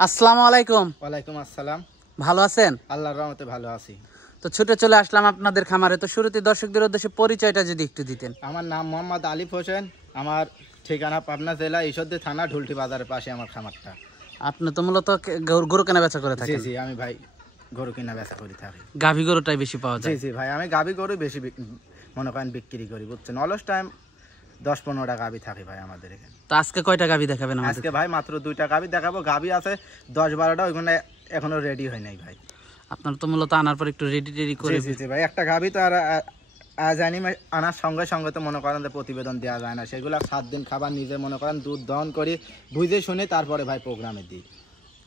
আসসালামু আলাইকুম। ওয়ালাইকুম আসসালাম। ভালো আছেন? আল্লাহর রহমতে ভালো আছি। তো ছুটে চলে আসলাম আপনাদের খামারে। তো শুরুতে দর্শকদের উদ্দেশ্যে পরিচয়টা যদি একটু দিতেন। আমার নাম মোহাম্মদ আলিফ হোসেন। আমার ঠিকানা পাবনা জেলা ঈশ্বরদী থানা ঢুলটি বাজারের পাশে আমার খামারটা। আপনি তো মূলত গরু কেনা বেচা করে জি থাকেন? জি, আমি ভাই গরু কিনা বেচা করে থাকি। গাভী গরুটাই বেশি পাওয়া জি যায়? জি ভাই, আমি গাভী গরু বেশি মনে করেন বিক্রি করি, বুঝছেন। অলস টাইম 10-15টা গাভী থাকে ভাই আমাদের এখানে। তো আজকে কয়টা গাভী দেখাবেন আমাদের? আজকে ভাই মাত্র 2টা গাভী দেখাবো। গাভী আছে 10-12টা, ওইখানে এখনো রেডি হয় নাই ভাই। আপনার তো মূলত আনার পর একটু রেডি করে। জি জি ভাই, একটা গাভী তো আর জানি আনার সঙ্গে সঙ্গে তো মনে করেন যে প্রতিবেদন দেওয়া যায় না। সেগুলো 7 দিন খাবার নিজে মনে করেন দুধ দহন করি, বুঝে শুনে তারপরে ভাই প্রোগ্রামে দিই।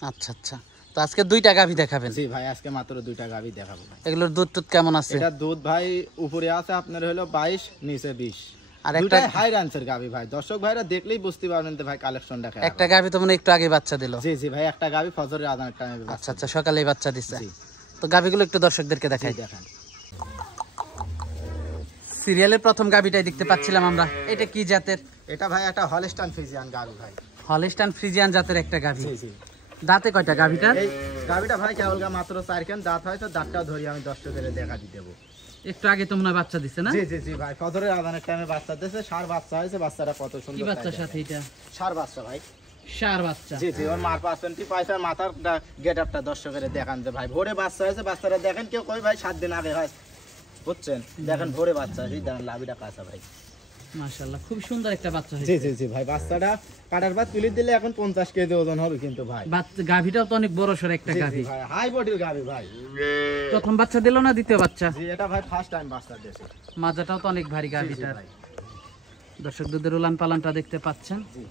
আচ্ছা আচ্ছা, তো আজকে 2টা গাভী দেখাবেন? জি ভাই, আজকে মাত্র 2টা গাভী দেখাবো। এগুলোর দুধ টুধ কেমন আছে? এটা দুধ ভাই উপরে আছে আপনার হলো 22, নিচে 20। আর একটা একটা হাই রান্সের গাভী ভাই, দর্শক ভাইরা দেখলেই বুঝতে পারবেন যে ভাই কালেকশনটা কেমন। একটা গাভী তো মনে একটু আগে বাচ্চা দিল? জি জি ভাই, একটা গাভী ফজরের আজানের টাইমে। আচ্ছা আচ্ছা, সকালেই বাচ্চা দিচ্ছে। জি, তো গাভীগুলো একটু দর্শকদেরকে দেখাই। দেখেন। সিরিয়ালের প্রথম গাভীটাই দেখতে পাচ্ছিলাম আমরা। এটা কি জাতের? এটা ভাই একটা হলস্টাইন ফ্রিজিয়ান গাভী ভাই। হলস্টাইন ফ্রিজিয়ান জাতের একটা গাভী। জি জি। দাঁতে কয়টা গাভীটার? এই গাভীটা ভাই কেবল মাত্র 4 খান দাঁত হয়তো, দাঁতটাও ধরি আমি দর্শকের দেখা দিতে দেবো। একটু আগে তো মনে হয় বাচ্চা দিছে না? জি জি জি ভাই, ফজরের আজানের টাইমে বাচ্চা দিয়েছে। ষাঁড় বাচ্চা হয়েছে, বাচ্চাটা কত সুন্দর। কি বাচ্চার সাথে এটা? ষাঁড় বাচ্চা ভাই। ষাঁড় বাচ্চা? জি জি, ওর মার পার্সেন্টই পাইছে। মাথার গেট আপটা দর্শকের দেখান যে ভাই ভোরে বাচ্চা হয়েছে। বাচ্চাটা দেখেন, কেউ কই ভাই 7 দিন আগে হয়, বুঝছেন। দেখেন ভোরে বাচ্চা হয়েছে, দেখেন লাভিটা কাঁচা ভাই। মাশাআল্লাহ, খুব সুন্দর একটা বাচ্চা জি হয়েছে। জি জি ভাই, বাচ্চাটা কাটার বাদ তুলে দিলে এখন 50 কেজি ওজন হবে কিন্তু ভাই। গাভীটাও তো অনেক বড় সর একটা জি জি গাভী। ভাই, হাই বডির গাভী ভাই। প্রথম বাচ্চা দিল না দ্বিতীয় বাচ্চা? জি, এটা ভাই ফার্স্ট টাইম বাচ্চা দিয়েছে। মাজাটাও তো অনেক ভারী জি জি গাভীটার। ভাই। দর্শক দুধের উলান পালানটা দেখতে পাচ্ছেন। জি,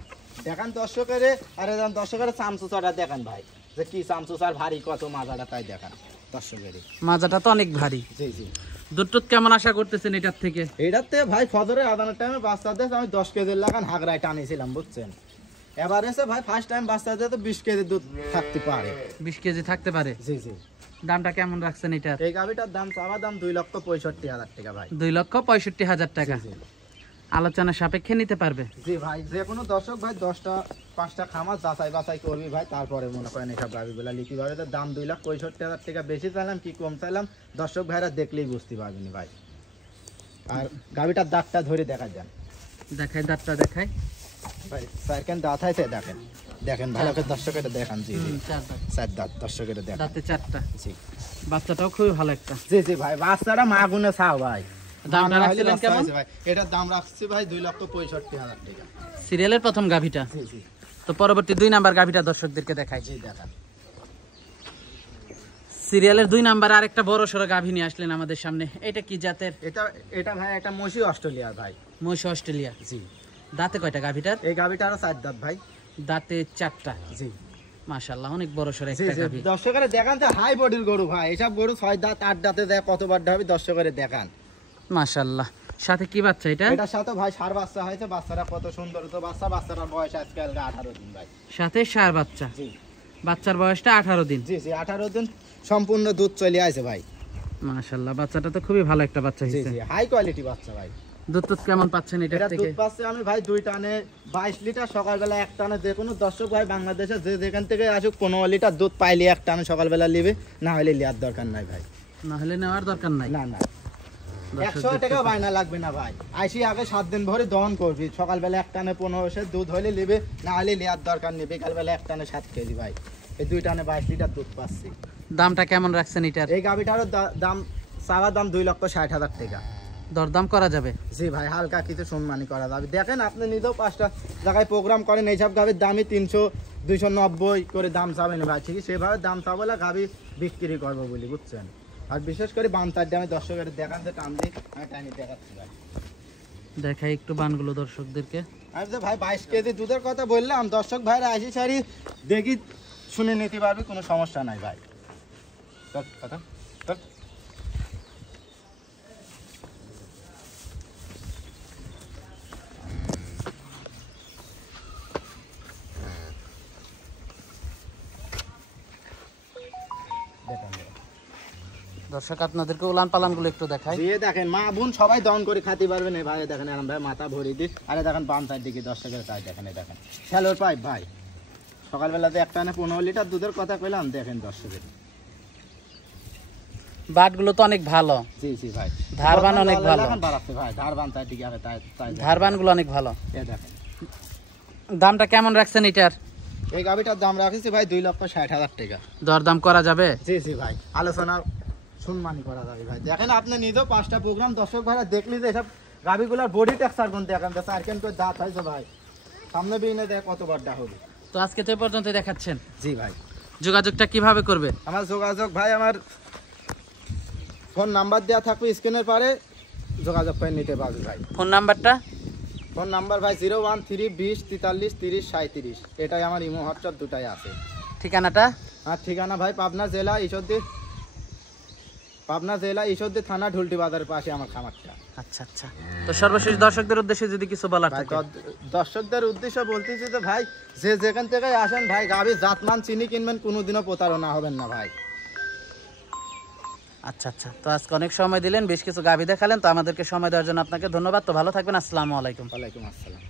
দেখান দর্শকের। আরে দর্শকের চামচুচাটা দেখান ভাই, যে কি চামচুচার ভারী কত মাজাটা, তাই দেখান দর্শকের। মাজাটা তো অনেক ভারী। জি জি। দুধ টুধ কেমন আশা করতেছেন এটার থেকে? এইটাতে ভাই ফজরের আদানের টাইমে বাচ্চা দিয়েছে, আমি 10 কেজির লাগান হাগড়ায় টানিয়েছিলাম, বুঝছেন। এবার এসে ভাই ফার্স্ট টাইম বাচ্চা দিয়ে তো 20 কেজি দুধ থাকতে পারে। 20 কেজি থাকতে পারে? জি জি। দামটা কেমন রাখছেন এটার? এই গাভিটার দাম চাওয়া দাম 2,65,000 টাকা ভাই। 2,65,000 টাকা। জি, জি। আলোচনা সাপেক্ষে নিতে পারবে? জি ভাই, যে কোনো দর্শক ভাই 10টা 5টা খামার যাচাই বাছাই করবি ভাই, তারপরে মনে করেন এসব গাভিগুলা লিখি ভাবে। দাম 2,65,000 টাকা। বেশি চাইলাম কি কম চাইলাম দর্শক ভাইরা দেখলেই বুঝতে পারবেনি ভাই। আর গাভিটার দাঁতটা ধরে দেখা যান। দেখাই, দাঁতটা দেখাই ভাই সাইকেন দাঁত আছে, দেখেন দেখেন ভালো করে দর্শকের দেখান। জি জি, 4 দাঁত। 4 দাঁত দর্শকের দেখান। দাঁতে 4টা। জি বাচ্চাটাও খুবই ভালো একটা। জি জি ভাই, বাচ্চাটা মা গুনে চাও ভাই। দামটা রাখছিলেন কেমন? ভাই এটার দাম রাখছি ভাই 2,65,000 টাকা। সিরিয়ালের প্রথম গাভীটা। জি জি। তো পরবর্তী 2 নাম্বার গাভীটা দর্শকদেরকে দেখাই। জি দেখান। সিরিয়ালের 2 নাম্বার আরেকটা বড় সড়ো গাভী নিয়ে আসলেন আমাদের সামনে। এটা কি জাতের? এটা এটা ভাই একটা মশি অস্ট্রেলিয়ার ভাই। মহিষ অস্ট্রেলিয়া। জি। দাঁতে কয়টা গাভীটার? এই গাভিটারও 4 দাঁত ভাই। দাঁতে 4টা। জি। মাশাআল্লাহ, অনেক বড় সড়ো জি একটা জি, গাভী। দর্শকের দেখান যে হাই বডির গরু ভাই। এসব গরু 6 দাঁত 8 দাঁতে দেয়, কতবার হবে দর্শকের দেখান। মাশাআল্লাহ, সাথে কি বাচ্চা এটা? এটার সাথে ভাই ষাঁড় বাচ্চা হয়েছে। বাচ্চাটা কত সুন্দর তো বাচ্চা। বাচ্চাটার বয়স আজকাল 18 দিন ভাই। সাথে ষাঁড় বাচ্চা? জি। বাচ্চার বয়সটা 18 দিন? জি জি, 18 দিন সম্পূর্ণ দুধ চলে আসে ভাই। মাশাআল্লাহ, বাচ্চাটা তো খুবই ভালো একটা বাচ্চা জি হয়েছে। জি, হাই কোয়ালিটি বাচ্চা ভাই। দুধ টুধ কেমন পাচ্ছেন এটার এটা থেকে? দুধ পাচ্ছে আমি ভাই 2 টানে 22 লিটার। সকালবেলা 1 টানে যে কোনো দর্শক ভাই বাংলাদেশে যে যেখান থেকে আসুক 15 লিটার দুধ পাইলে 1 টানে সকালবেলা নিবে, না হলে লিয়ার দরকার নাই ভাই। না হলে নেওয়ার দরকার নাই? না না, 100 টাকা বাইনা লাগবে না ভাই। আইসি আগে 7 দিন ভরে দহন করবি। সকালবেলা 1 টানে 15 দুধ হলে নিবে, না হলে লিয়ার দরকার নেই। বিকালবেলা 1 টানে 7 কেজি ভাই। এই 2 টানে 22 লিটার দুধ পাচ্ছি। দামটা কেমন রাখছেন এটার? এই গাভিটারও দাম চাওয়া দাম 2,60,000 টাকা। দরদাম করা যাবে? জি ভাই, হালকা কিছু সম্মানী করা যাবে। দেখেন আপনি নিজেও 5টা জায়গায় প্রোগ্রাম করেন, এইসব গাভির দামই 300 290 করে দাম চাবেন ভাই। ঠিক সেভাবে দাম চাবো না, গাভি বিক্রি করবো বলি, বুঝছেন। আর বিশেষ করে বান্তার দামে দর্শকের দেখান যে টান দিই, আমি টানি দেখাচ্ছি ভাই। দেখাই একটু বানগুলো দর্শকদেরকে। আমি যে ভাই 22 কেজি দুধের কথা বললাম, দর্শক ভাইরা আসি সারি দেখি শুনে নিতে পারবি, কোনো সমস্যা নাই ভাই। কথা দর্শক আপনাদেরকে উলান পালান গুলো একটু দেখাই। দিয়ে দেখেন মা বোন সবাই দহন করে খাতে পারবেন। এই ভাই দেখেন এরকম ভাই মাথা ভরি দিই। আরে দেখেন বাম সাইড দিকে দর্শকের তাই দেখেন, এই দেখেন শ্যালোর পাইপ ভাই। সকালবেলাতে একটা না 15 লিটার দুধের কথা কইলাম, দেখেন দর্শকের। বাটগুলো তো অনেক ভালো। জি জি ভাই, ধারবান অনেক ভালো। এখন বাড়াচ্ছে ভাই, ধারবান তাই ঠিক আছে, তাই তাই ধারবানগুলো অনেক ভালো। এই দেখেন। দামটা কেমন রাখছেন এটার? এই গাভিটার দাম রাখিছি ভাই 2,60,000 টাকা। দরদাম করা যাবে? জি জি ভাই, আলোচনা সম্মানই করা যাবে ভাই। দেখেন আপনি নিজেও 5টা প্রোগ্রাম দর্শক ভাইরা দেখলি যে এসব গাভিগুলার বডি টেক্সচার কোন দেখেন, তো আর কেন দাঁত হয়েছে ভাই, সামনে বিনে দেখ কত বড়টা হবে। তো আজকে তো এই পর্যন্ত দেখাচ্ছেন। জি ভাই। যোগাযোগটা কিভাবে করবে? আমার যোগাযোগ ভাই, আমার ফোন নাম্বার দেওয়া থাকবে স্ক্রিনের পারে, যোগাযোগ করে নিতে পারবে ভাই। ফোন নাম্বারটা? ফোন নাম্বার ভাই 013 20 43 30 37। এটাই আমার ইমো হোয়াটসঅ্যাপ দুটাই আছে। ঠিকানাটা? আর ঠিকানা ভাই পাবনা জেলা ঈশ্বরদী থানা ঢুলটি বাজারের পাশে আমার খামারটা। আচ্ছা আচ্ছা। তো সর্বশেষ দর্শকদের উদ্দেশ্যে যদি কিছু বলার ভাই থাকে? দর্শকদের উদ্দেশ্য বলতেছি যে ভাই, যে যেখান থেকে আসেন ভাই, গাভী জাতমান চিনি কিনবেন, কোনোদিনও প্রতারণা হবেন না ভাই। আচ্ছা আচ্ছা। তো আজকে অনেক সময় দিলেন, বেশ কিছু গাভী দেখালেন, তো আমাদেরকে সময় দেওয়ার জন্য আপনাকে ধন্যবাদ। তো ভালো থাকবেন, আসসালামু আলাইকুম। ওয়ালাইকুম আসসালাম।